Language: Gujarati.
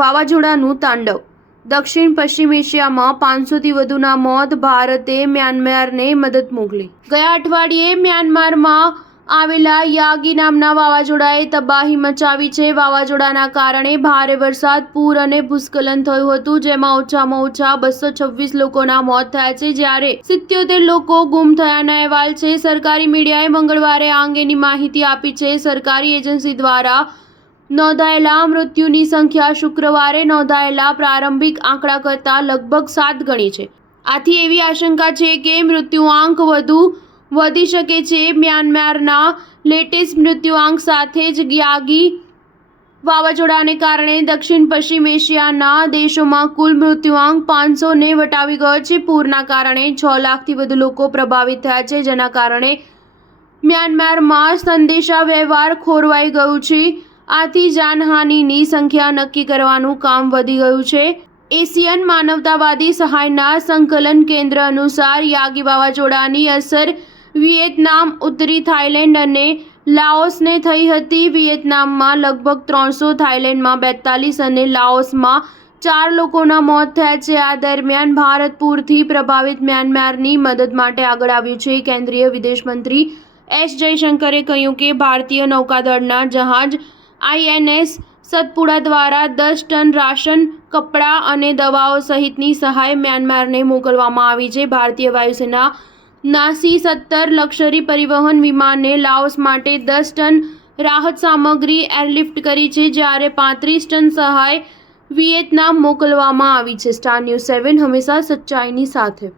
વાવાઝોડાનું તાંડવ. દક્ષિણ પશ્ચિમ એશિયામાં 500થી વધુના મોત. ભારતે મ્યાનમારને મદદ મોકલી. ગયા અઠવાડિયે મ્યાનમારમાં આવેલા યાગી નામના વાવાઝોડાએ તબાહી મચાવી છે. વાવાઝોડાના કારણે ભારે વરસાદ, પૂર અને ભૂસ્ખલન થયું હતું, જેમાં ઓછામાં ઓછા 226 લોકોના મોત થયા છે, જ્યારે 77 લોકો ગુમ થયાના અહેવાલ છે. સરકારી મીડિયાએ મંગળવારે આ અંગેની માહિતી આપી છે. સરકારી એજન્સી દ્વારા નોંધાયેલા મૃત્યુની સંખ્યા શુક્રવારે નોંધાયેલા પ્રારંભિક આંકડા કરતાં લગભગ 7 ગણી છે. આથી એવી આશંકા છે કે મૃત્યુઆંક વધુ વધી શકે છે. મ્યાનમારના લેટેસ્ટ મૃત્યુઆંક સાથે જ યાગી વાવાઝોડાને કારણે દક્ષિણ પશ્ચિમ એશિયાના દેશોમાં કુલ મૃત્યુઆંક 500ને વટાવી ગયો છે. પૂરના કારણે 6 લાખથી વધુ લોકો પ્રભાવિત થયા છે, જેના કારણે મ્યાનમારમાં સંદેશાવ્યવહાર ખોરવાઈ ગયું છે. આથી જાનહાનિની સંખ્યા નક્કી કરવાનું કામ વધી ગયું છે. એશિયન માનવતાવાદી સહાયના સંકલન કેન્દ્ર અનુસાર યાગી વાવાઝોડાની અસર વિયેતનામ, ઉત્તરી થાઇલેન્ડ અને લાઓસને થઈ હતી. વિયેતનામમાં લગભગ 300, થાઇલેન્ડમાં 42 અને લાઓસમાં 4 લોકોના મોત થયા છે. આ દરમિયાન ભારત પૂરથી પ્રભાવિત મ્યાનમારની મદદ માટે આગળ આવ્યું છે. કેન્દ્રીય વિદેશ મંત્રી એસ જયશંકરે કહ્યું કે ભારતીય નૌકાદળના જહાજ INS સતપુડા દ્વારા 10 ટન રાશન, કપડાં અને દવાઓ સહિતની સહાય મ્યાનમારને મોકલવામાં આવી છે. ભારતીય વાયુસેનાના C-17 લશ્કરી પરિવહન વિમાને લાઓસ માટે 10 ટન રાહત સામગ્રી એરલિફ્ટ કરી છે, જ્યારે 35 ટન સહાય વિયેતનામ મોકલવામાં આવી છે. સ્ટાર ન્યૂઝ 7 હંમેશા સચ્ચાઈની સાથે.